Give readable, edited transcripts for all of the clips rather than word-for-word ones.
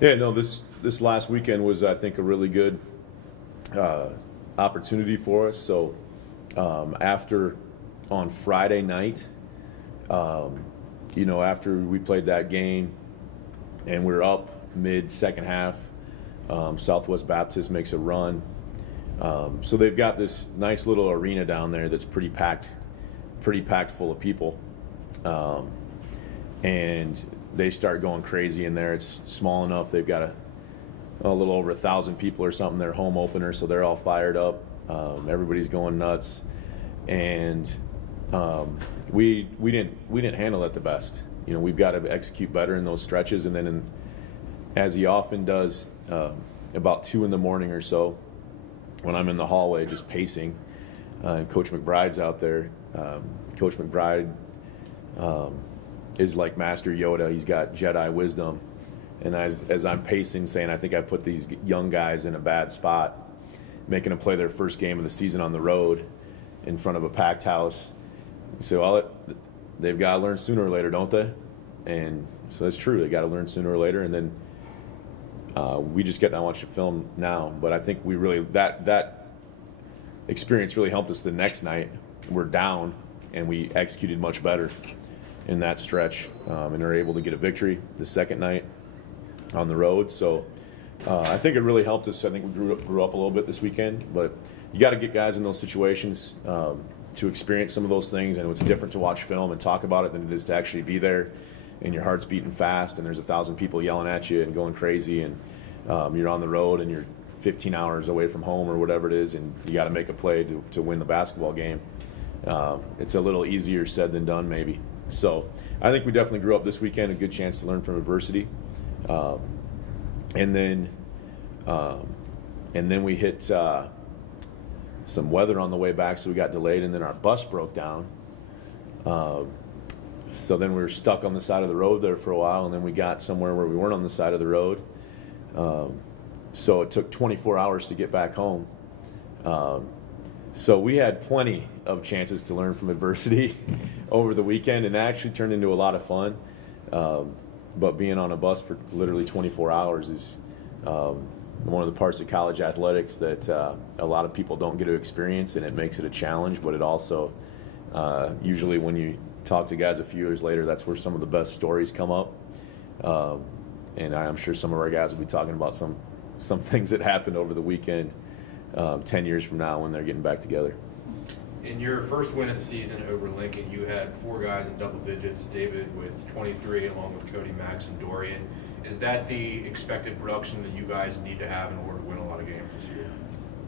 Yeah, no, this last weekend was, I think, a really good opportunity for us. So after on Friday night, after we played that game and we're up mid second half, Southwest Baptist makes a run. So they've got this nice little arena down there that's pretty packed full of people. And they start going crazy in there. It's small enough. They've got a little over 1,000 people or something. Their home opener, so they're all fired up. Everybody's going nuts, and we didn't handle it the best. We've got to execute better in those stretches, and then as he often does, about 2 in the morning or so, when I'm in the hallway just pacing, and Coach McBride's out there. Coach McBride is like Master Yoda. He's got Jedi wisdom. And as I'm pacing, saying, I think I put these young guys in a bad spot, making them play their first game of the season on the road in front of a packed house. So they've got to learn sooner or later, don't they? And so that's true. They got to learn sooner or later. And then we just get to watch the film now. But I think we really that experience really helped us the next night. We're down, and we executed much better in that stretch, and are able to get a victory the second night on the road. So I think it really helped us. I think we grew up a little bit this weekend, but you got to get guys in those situations to experience some of those things. And it's different to watch film and talk about it than it is to actually be there, and your heart's beating fast, and there's 1,000 people yelling at you and going crazy, and you're on the road and you're 15 hours away from home or whatever it is, and you got to make a play to win the basketball game. It's a little easier said than done, maybe. So I think we definitely grew up this weekend, a good chance to learn from adversity. And then we hit some weather on the way back, so we got delayed, and then our bus broke down. So then we were stuck on the side of the road there for a while, and then we got somewhere where we weren't on the side of the road. So it took 24 hours to get back home. So we had plenty of chances to learn from adversity over the weekend, and it actually turned into a lot of fun. But being on a bus for literally 24 hours is one of the parts of college athletics that a lot of people don't get to experience, and it makes it a challenge. But it also, usually when you talk to guys a few years later, that's where some of the best stories come up. And I'm sure some of our guys will be talking about some things that happened over the weekend 10 years from now when they're getting back together. In your first win of the season over Lincoln, you had 4 guys in double digits, David with 23, along with Cody, Max, and Dorian. Is that the expected production that you guys need to have in order to win a lot of games this year?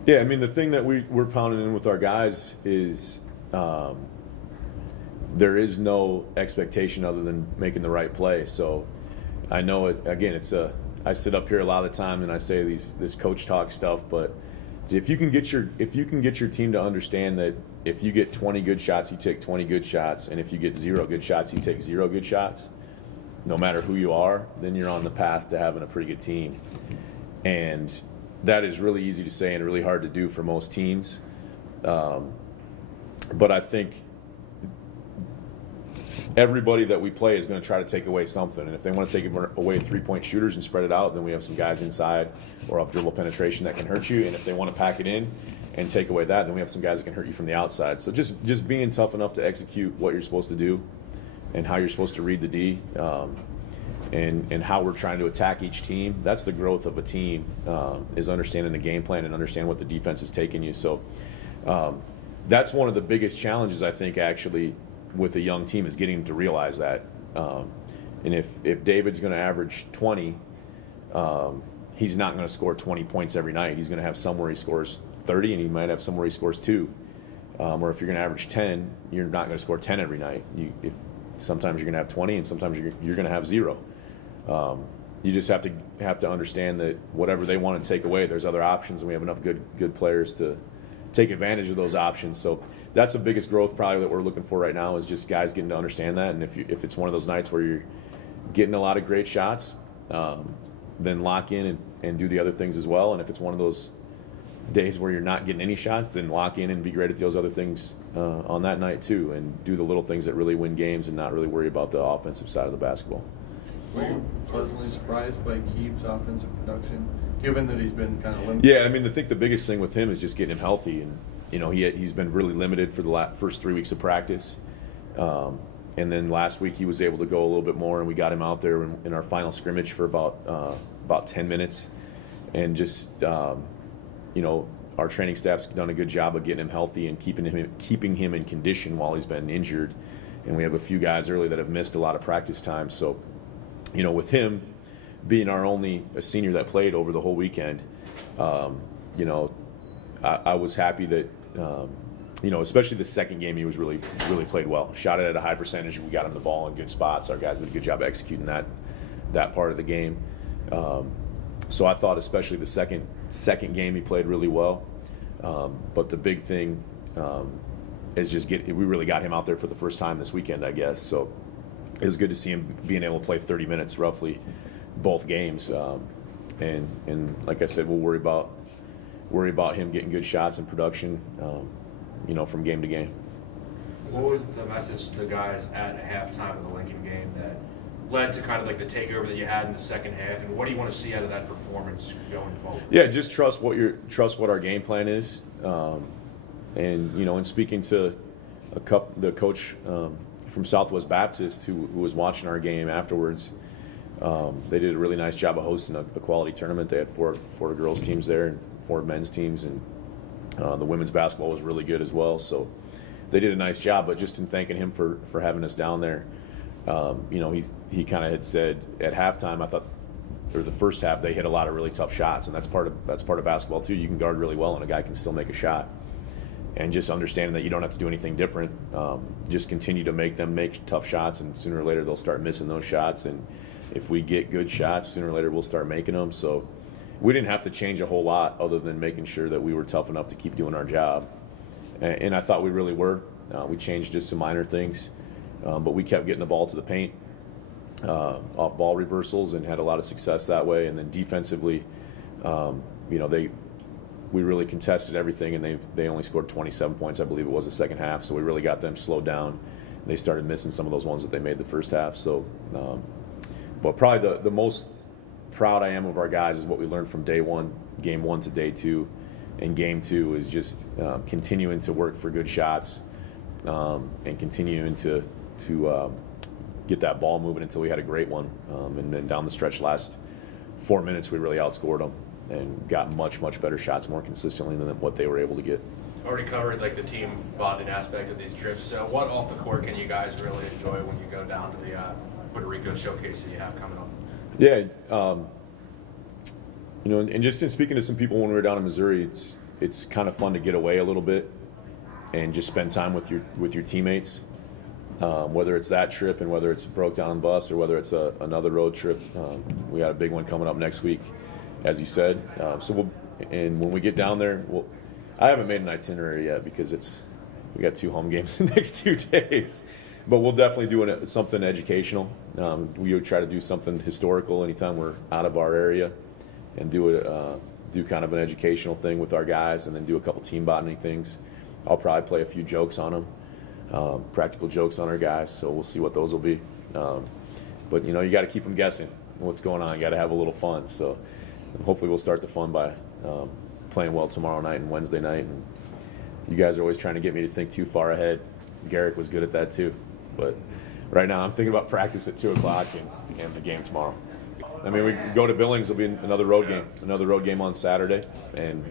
Yeah, I mean, the thing that we're pounding in with our guys is there is no expectation other than making the right play. So I know it, again, I sit up here a lot of the time and I say this coach talk stuff, but if you can get your team to understand that if you get 20 good shots, you take 20 good shots, and if you get 0 good shots, you take 0 good shots, no matter who you are, then you're on the path to having a pretty good team. And that is really easy to say and really hard to do for most teams. But I think everybody that we play is going to try to take away something. And if they want to take away 3-point shooters and spread it out, then we have some guys inside or off dribble penetration that can hurt you. And if they want to pack it in and take away that, then we have some guys that can hurt you from the outside. So just being tough enough to execute what you're supposed to do and how you're supposed to read the D, and how we're trying to attack each team. That's the growth of a team, is understanding the game plan and understand what the defense is taking you. So that's one of the biggest challenges, I think, actually, with a young team, is getting them to realize that. And if David's going to average 20, he's not going to score 20 points every night. He's going to have somewhere he scores 30, and he might have somewhere he scores 2. Or if you're going to average 10, you're not going to score 10 every night. Sometimes you're going to have 20, and sometimes you're going to have 0. You just have to understand that whatever they want to take away, there's other options, and we have enough good players to take advantage of those options. So that's the biggest growth probably that we're looking for right now, is just guys getting to understand that. And if it's one of those nights where you're getting a lot of great shots, then lock in and do the other things as well. And if it's one of those days where you're not getting any shots, then lock in and be great at those other things on that night too, and do the little things that really win games and not really worry about the offensive side of the basketball. Were you pleasantly surprised by Keeb's offensive production, given that he's been kind of limited? Yeah, I mean, I think the biggest thing with him is just getting him healthy, and he's been really limited for the first 3 weeks of practice, and then last week he was able to go a little bit more, and we got him out there in our final scrimmage for about 10 minutes, and just our training staff's done a good job of getting him healthy and keeping him in condition while he's been injured, and we have a few guys early that have missed a lot of practice time, so with him being our only senior that played over the whole weekend, I was happy that, especially the second game, he was really played well. Shot it at a high percentage. We got him the ball in good spots. Our guys did a good job of executing that part of the game. So I thought, especially the second game, he played really well. But the big thing is just we really got him out there for the first time this weekend, I guess. So it was good to see him being able to play 30 minutes roughly both games. And like I said, we'll worry about him getting good shots and production, from game to game. What was the message to the guys at halftime of the Lincoln game that led to kind of like the takeover that you had in the second half, and what do you want to see out of that performance going forward? Yeah, just trust what our game plan is, and in speaking to the coach from Southwest Baptist who was watching our game afterwards. They did a really nice job of hosting a quality tournament. They had four girls teams there and 4 men's teams, and the women's basketball was really good as well. So they did a nice job. But just in thanking him for having us down there, he kind of had said at halftime, I thought, or the first half, they hit a lot of really tough shots, and that's part of basketball too. You can guard really well, and a guy can still make a shot. And just understanding that you don't have to do anything different. Just continue to make them make tough shots, and sooner or later they'll start missing those shots. And if we get good shots, sooner or later we'll start making them. So we didn't have to change a whole lot other than making sure that we were tough enough to keep doing our job. And I thought we really were. We changed just some minor things, but we kept getting the ball to the paint off ball reversals and had a lot of success that way. And then defensively, we really contested everything, and they only scored 27 points, I believe it was, the second half. So we really got them slowed down. They started missing some of those ones that they made the first half. So. But probably the most proud I am of our guys is what we learned from game one to day 2. And game 2 is just continuing to work for good shots and continuing to get that ball moving until we had a great one. And then down the stretch, last 4 minutes, we really outscored them and got much, much better shots more consistently than what they were able to get. Already covered like the team bonding aspect of these trips. So what off the court can you guys really enjoy when you go down to the Puerto Rico showcase that you have coming up? Yeah, and just in speaking to some people when we were down in Missouri, it's kind of fun to get away a little bit and just spend time with your teammates. Whether it's that trip and whether it's broke down on the bus or whether it's another road trip, we got a big one coming up next week, as you said. And when we get down there, I haven't made an itinerary yet because we got 2 home games the next 2 days. But we'll definitely do something educational. We would try to do something historical anytime we're out of our area, and do kind of an educational thing with our guys, and then do a couple team bonding things. I'll probably play a few jokes on them, practical jokes on our guys. So we'll see what those will be. But you got to keep them guessing what's going on. You got to have a little fun. So hopefully we'll start the fun by playing well tomorrow night and Wednesday night. And you guys are always trying to get me to think too far ahead. Garrick was good at that too. But right now I'm thinking about practice at 2 o'clock and the game tomorrow. I mean, we go to Billings, will be another road game on Saturday, and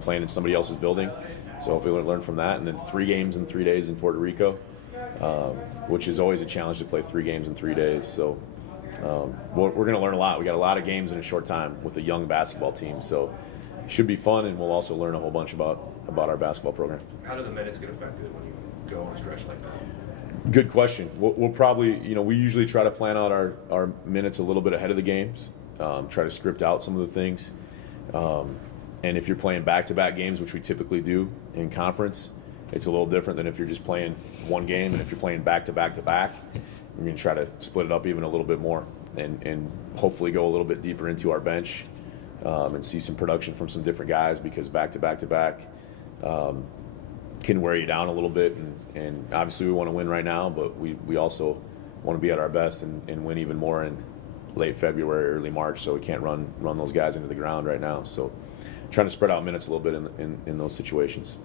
playing in somebody else's building. So hopefully we'll learn from that. And then 3 games in 3 days in Puerto Rico, which is always a challenge to play 3 games in 3 days. So we're going to learn a lot. We got a lot of games in a short time with a young basketball team. So it should be fun, and we'll also learn a whole bunch about our basketball program. How do the minutes get affected when you go on a stretch like that? Good question. We'll probably, we usually try to plan out our minutes a little bit ahead of the games, try to script out some of the things. And if you're playing back-to-back games, which we typically do in conference, it's a little different than if you're just playing one game. And if you're playing back-to-back-to-back, we're going to try to split it up even a little bit more and hopefully go a little bit deeper into our bench and see some production from some different guys, because back-to-back-to-back can wear you down a little bit, and obviously we want to win right now, but we also want to be at our best and win even more in late February, early March. So we can't run those guys into the ground right now. So trying to spread out minutes a little bit in those situations.